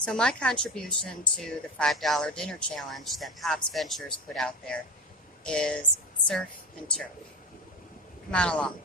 So my contribution to the $5 dinner challenge that Hobbs Ventures put out there is surf and turf. Come on along.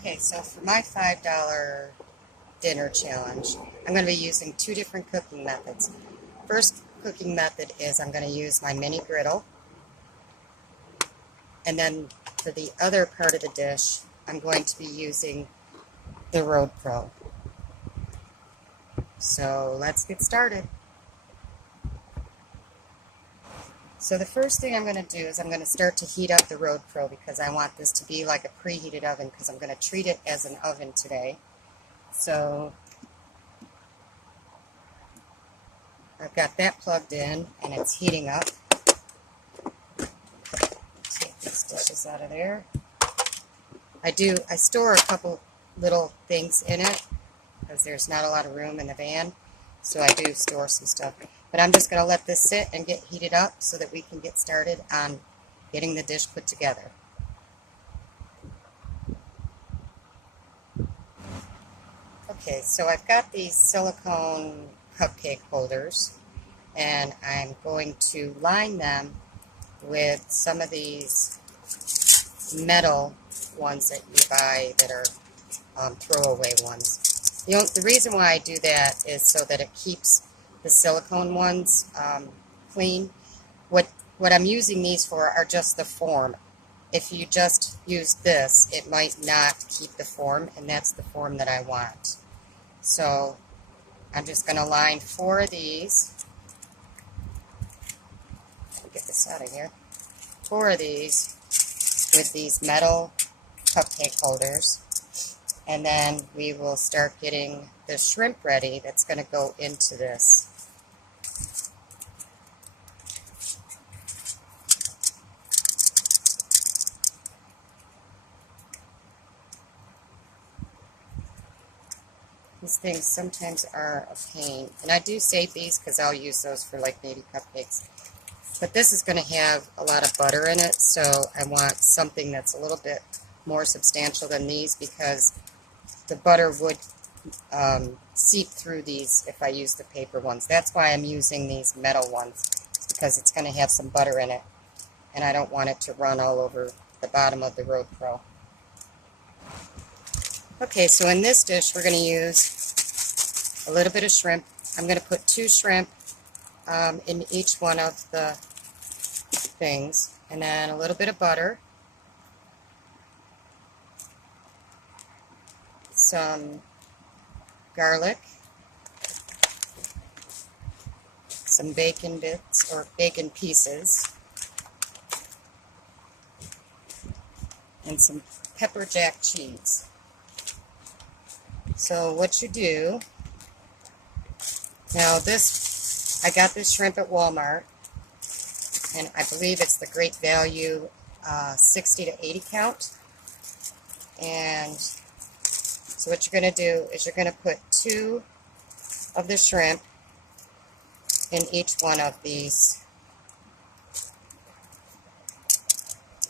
Okay, so for my $5 dinner challenge, I'm going to be using two different cooking methods. First cooking method is I'm going to use my mini griddle, and then for the other part of the dish, I'm going to be using the Road Pro. So let's get started. So the first thing I'm going to do is I'm going to start to heat up the Road Pro because I want this to be like a preheated oven because I'm going to treat it as an oven today. So I've got that plugged in and it's heating up. Take these dishes out of there. I store a couple little things in it because there's not a lot of room in the van, so I do store some stuff. But I'm just going to let this sit and get heated up so that we can get started on getting the dish put together. Okay, so I've got these silicone cupcake holders, and I'm going to line them with some of these metal ones that you buy that are throwaway ones. The reason why I do that is so that it keeps the silicone ones clean. What I'm using these for are just the form. If you just use this, it might not keep the form, and that's the form that I want. So I'm just going to line 4 of these. Get this out of here. 4 of these with these metal cupcake holders. And then we will start getting the shrimp ready that's going to go into this. These things sometimes are a pain. And I do save these because I'll use those for like maybe cupcakes. But this is going to have a lot of butter in it, so I want something that's a little bit more substantial than these because the butter would seep through these if I use the paper ones. That's why I'm using these metal ones, because it's going to have some butter in it, and I don't want it to run all over the bottom of the Road Pro. Okay, so in this dish we're going to use a little bit of shrimp. I'm going to put 2 shrimp in each one of the things, and then a little bit of butter, some garlic, some bacon bits or bacon pieces, and some Pepperjack cheese. So what you do, now this, I got this shrimp at Walmart, and I believe it's the Great Value 60 to 80 count. And so what you're going to do is you're going to put 2 of the shrimp in each one of these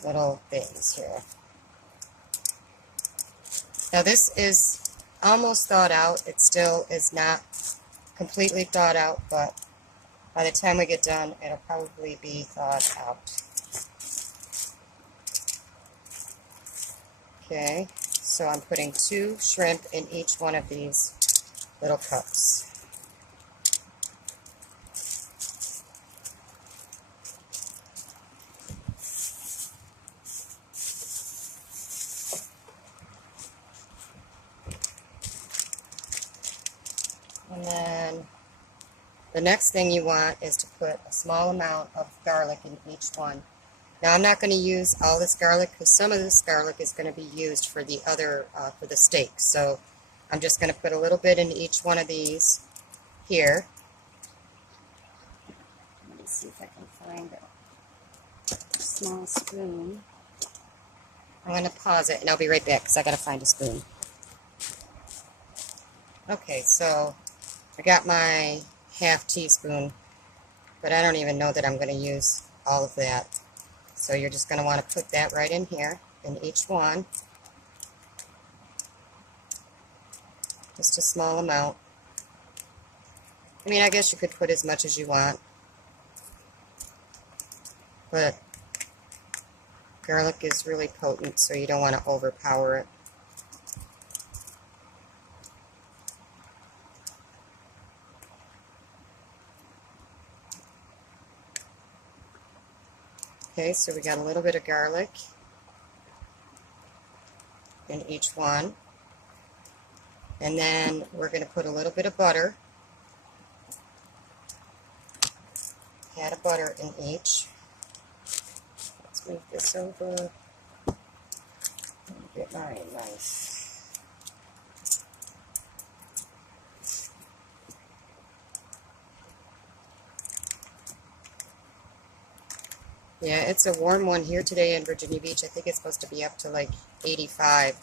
little things here. Now this is almost thawed out. It still is not completely thawed out, but by the time we get done, it'll probably be thawed out. Okay, so I'm putting 2 shrimp in each one of these little cups. And then the next thing you want is to put a small amount of garlic in each one. Now I'm not going to use all this garlic because some of this garlic is going to be used for the other, for the steak. So I'm just going to put a little bit in each one of these here. Let me see if I can find a small spoon. I'm going to pause it and I'll be right back because I got to find a spoon. Okay, so I got my half teaspoon, but I don't even know that I'm going to use all of that. So you're just going to want to put that right in here, in each one. Just a small amount. I mean, I guess you could put as much as you want, but garlic is really potent, so you don't want to overpower it. Okay, so we got a little bit of garlic in each one. And then we're going to put a little bit of butter. Add a butter in each. Let's move this over. Get my knife. Yeah, it's a warm one here today in Virginia Beach. I think it's supposed to be up to like 85.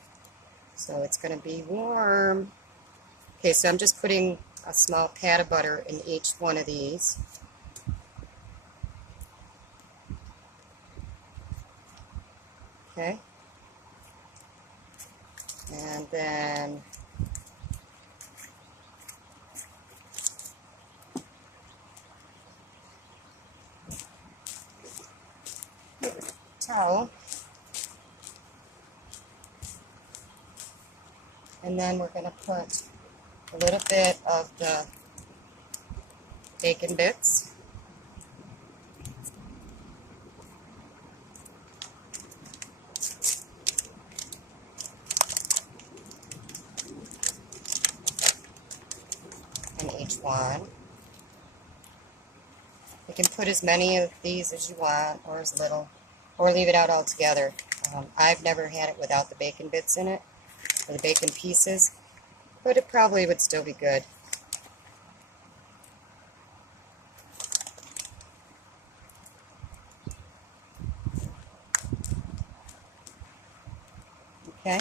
So it's going to be warm. Okay, so I'm just putting a small pat of butter in each one of these. Okay. And then towel. And then we're going to put a little bit of the bacon bits. In each one. You can put as many of these as you want, or as little, or leave it out altogether. I've never had it without the bacon bits in it, or the bacon pieces, but it probably would still be good. Okay.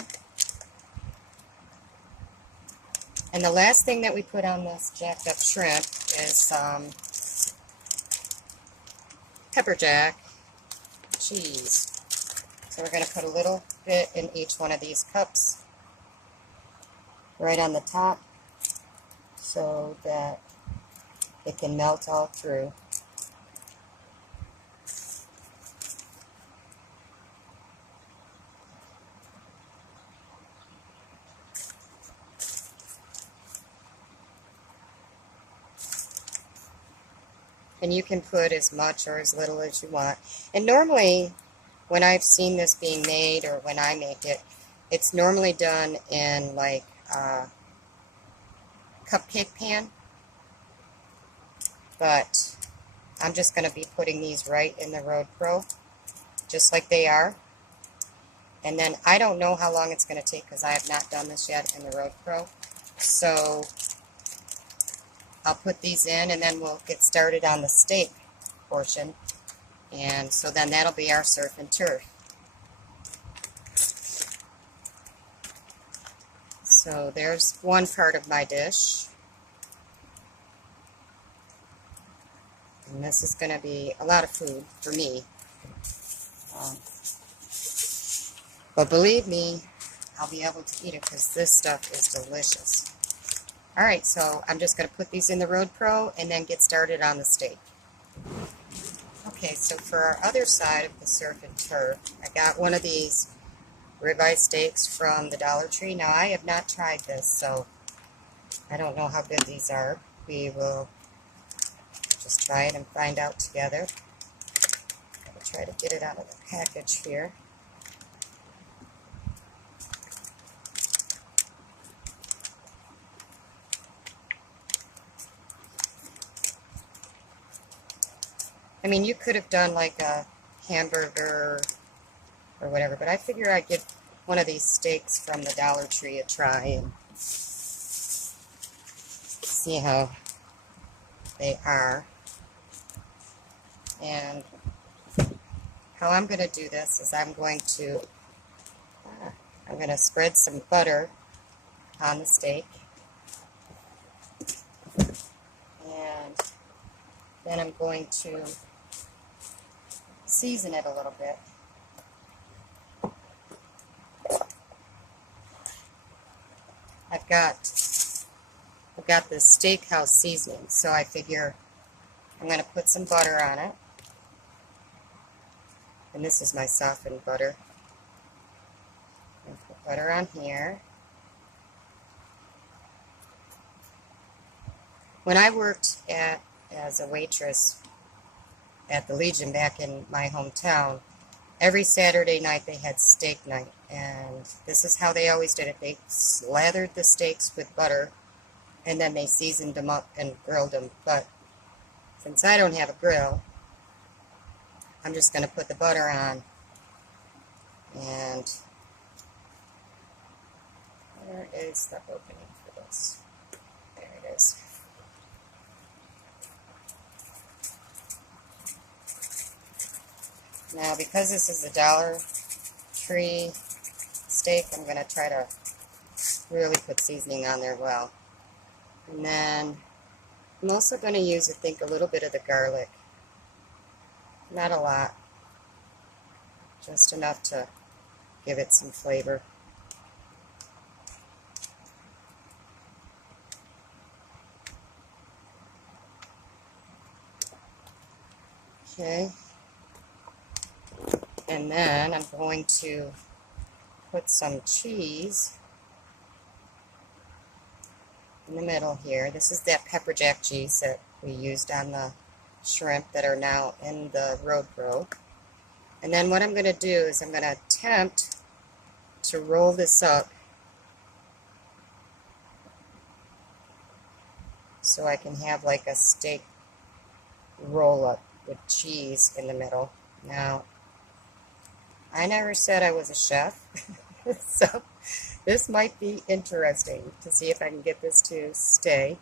And the last thing that we put on this jacked up shrimp is Pepperjack cheese. So we're going to put a little bit in each one of these cups, right on the top, so that it can melt all through. And you can put as much or as little as you want. And normally, when I've seen this being made, or when I make it, it's normally done in like a cupcake pan. But I'm just going to be putting these right in the Road Pro, just like they are. And then I don't know how long it's going to take because I have not done this yet in the Road Pro. So I'll put these in and then we'll get started on the steak portion. And so then that'll be our surf and turf. So there's one part of my dish. And this is going to be a lot of food for me. But believe me, I'll be able to eat it because this stuff is delicious. Alright, so I'm just going to put these in the Road Pro and then get started on the steak. Okay, so for our other side of the surf and turf, I got one of these ribeye steaks from the Dollar Tree. Now, I have not tried this, so I don't know how good these are. We will just try it and find out together. I'll try to get it out of the package here. I mean, you could have done like a hamburger or whatever, but I figure I'd give one of these steaks from the Dollar Tree a try and see how they are. And how I'm going to do this is I'm going to I'm going to spread some butter on the steak. And then I'm going to season it a little bit. I've got the steakhouse seasoning, so I figure I'm going to put some butter on it. And this is my softened butter. I'm going to put butter on here. When I worked as a waitress at the Legion back in my hometown, every Saturday night they had steak night, and this is how they always did it. They slathered the steaks with butter, and then they seasoned them up and grilled them. But since I don't have a grill, I'm just going to put the butter on, and where is the opening for this? There it is. Now, because this is a Dollar Tree steak, I'm going to try to really put seasoning on there well. And then I'm also going to use, I think, a little bit of the garlic. Not a lot. Just enough to give it some flavor. Okay. And then I'm going to put some cheese in the middle here. This is that Pepperjack cheese that we used on the shrimp that are now in the road row. And then what I'm going to do is I'm going to attempt to roll this up so I can have like a steak roll up with cheese in the middle. Now, I never said I was a chef, so this might be interesting to see if I can get this to stay.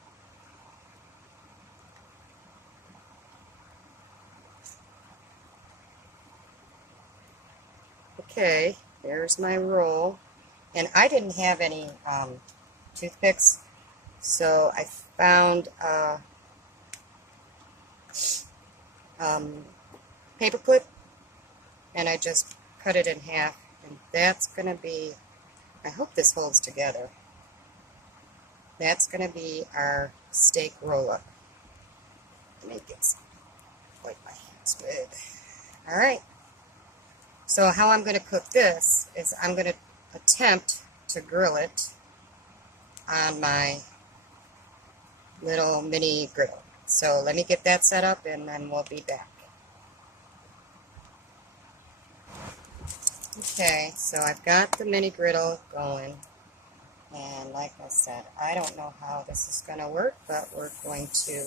Okay, there's my roll. And I didn't have any toothpicks, so I found a paper clip, and I just cut it in half, and that's going to be, I hope this holds together, that's going to be our steak roll-up. Let me get some, wipe my hands good. Alright, so how I'm going to cook this is I'm going to attempt to grill it on my little mini griddle. So let me get that set up and then we'll be back. Okay, so I've got the mini griddle going, and like I said, I don't know how this is going to work, but we're going to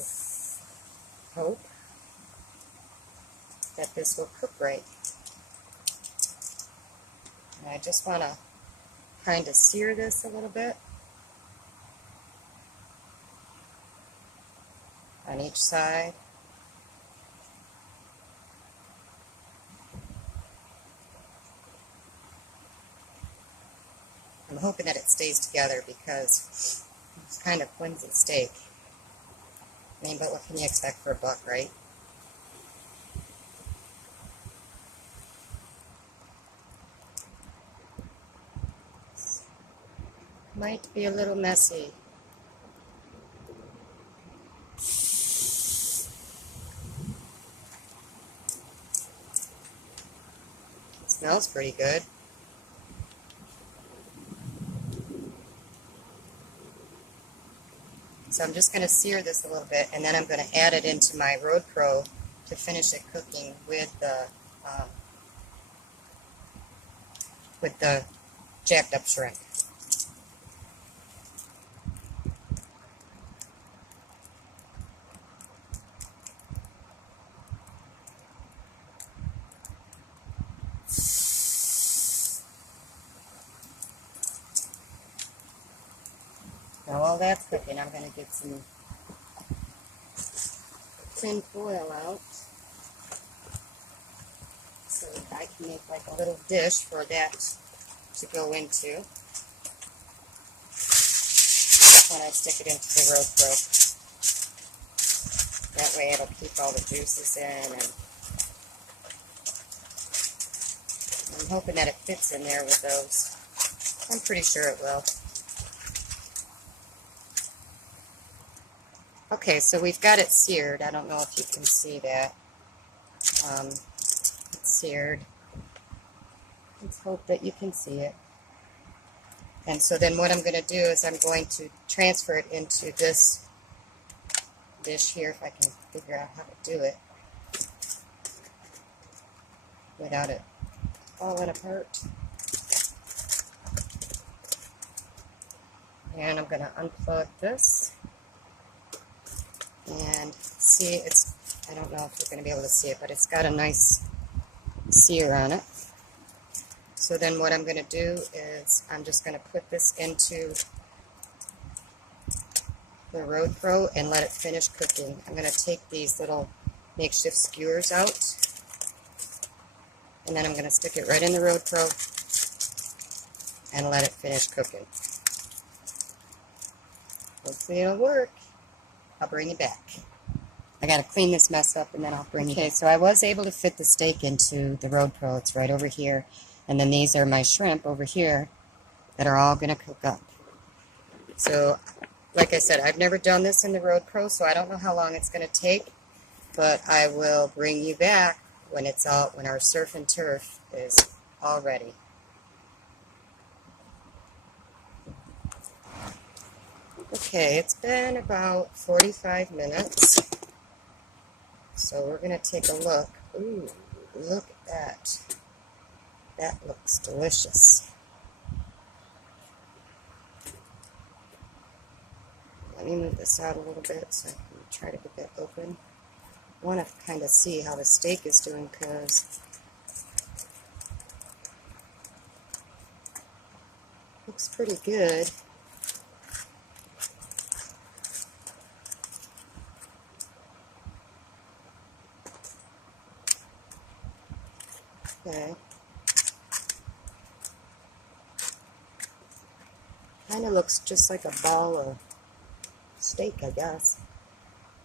hope that this will cook right. And I just want to kind of sear this a little bit on each side. I'm hoping that it stays together because it's kind of flimsy steak. I mean, but what can you expect for a buck, right? Might be a little messy. It smells pretty good. So I'm just going to sear this a little bit, and then I'm going to add it into my Road Pro to finish it cooking with the jacked up shrimp. Now while that's cooking, I'm going to get some tin foil out so that I can make like a little dish for that to go into when I stick it into the road pro. That way it'll keep all the juices in, and I'm hoping that it fits in there with those. I'm pretty sure it will. Okay, so we've got it seared. I don't know if you can see that. It's seared. Let's hope that you can see it. And so then what I'm going to do is I'm going to transfer it into this dish here, if I can figure out how to do it without it falling apart. And I'm going to unplug this. And see, I don't know if you're going to be able to see it, but it's got a nice sear on it. So then what I'm going to do is I'm just going to put this into the Road Pro and let it finish cooking. I'm going to take these little makeshift skewers out, and then I'm going to stick it right in the Road Pro and let it finish cooking. Hopefully it'll work. I'll bring you back. I got to clean this mess up and then I'll bring you back. Okay, so I was able to fit the steak into the Road Pro. It's right over here. And then these are my shrimp over here that are all going to cook up. So, like I said, I've never done this in the Road Pro, so I don't know how long it's going to take. But I will bring you back when when our surf and turf is all ready. Okay, it's been about 45 minutes. So we're going to take a look. Ooh, look at that. That looks delicious. Let me move this out a little bit so I can try to get that open. I want to kind of see how the steak is doing because it looks pretty good. Okay. Kind of looks just like a ball of steak, I guess.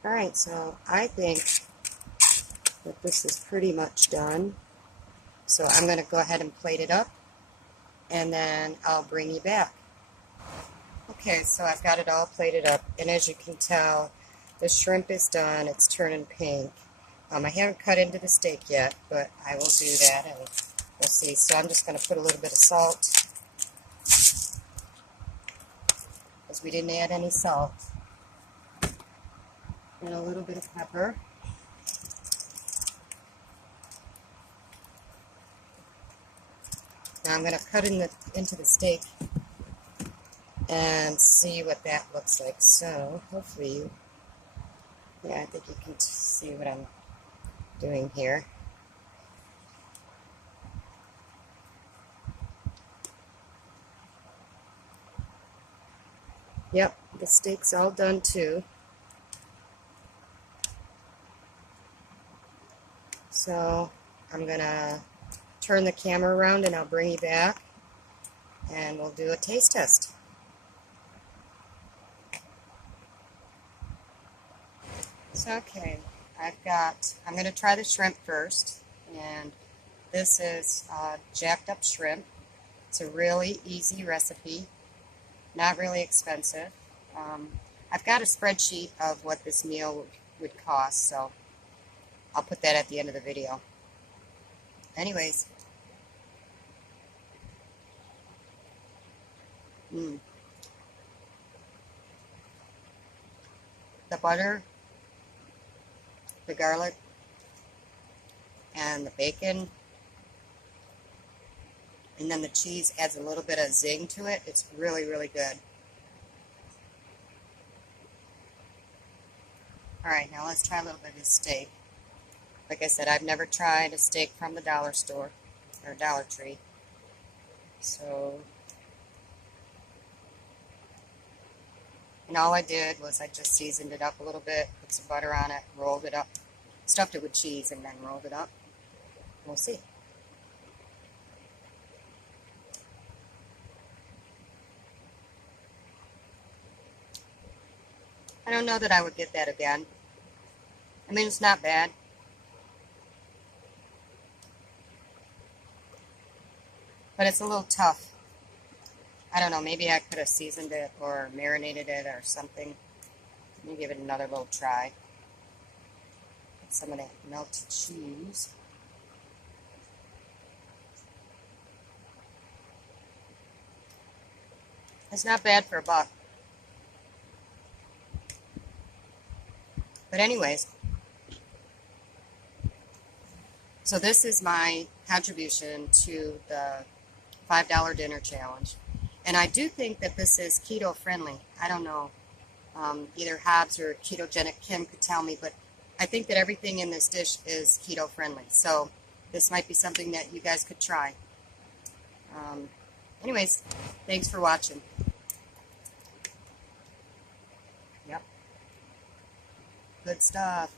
Alright, so I think that this is pretty much done. So I'm going to go ahead and plate it up, and then I'll bring you back. Okay, so I've got it all plated up, and as you can tell, the shrimp is done. It's turning pink. I haven't cut into the steak yet, but I will do that, and we'll see. So I'm just going to put a little bit of salt, because we didn't add any salt, and a little bit of pepper. Now I'm going to cut into the steak and see what that looks like. So hopefully I think you can see what I'm doing here. Yep, the steak's all done too. So I'm going to turn the camera around and I'll bring you back and we'll do a taste test. So okay, I'm going to try the shrimp first, and this is jacked up shrimp. It's a really easy recipe, not really expensive. I've got a spreadsheet of what this meal would cost, so I'll put that at the end of the video. Anyways, the butter, the garlic, and the bacon, and then the cheese adds a little bit of zing to it. It's really, really good. Alright, now let's try a little bit of steak. Like I said, I've never tried a steak from the dollar store, or Dollar Tree. So, and all I did was I just seasoned it up a little bit, put some butter on it, rolled it up, stuffed it with cheese, and then rolled it up. We'll see. don't know that I would get that again. I mean, it's not bad. But it's a little tough. I don't know, maybe I could have seasoned it or marinated it or something. Let me give it another little try. Get some of that melted cheese. It's not bad for $1. But anyways, so this is my contribution to the $5 dinner challenge. And I do think that this is keto friendly. I don't know. Either Hobbs or Ketogenic Kim could tell me, but I think that everything in this dish is keto friendly. So this might be something that you guys could try. Anyways, thanks for watching. Yep. Good stuff.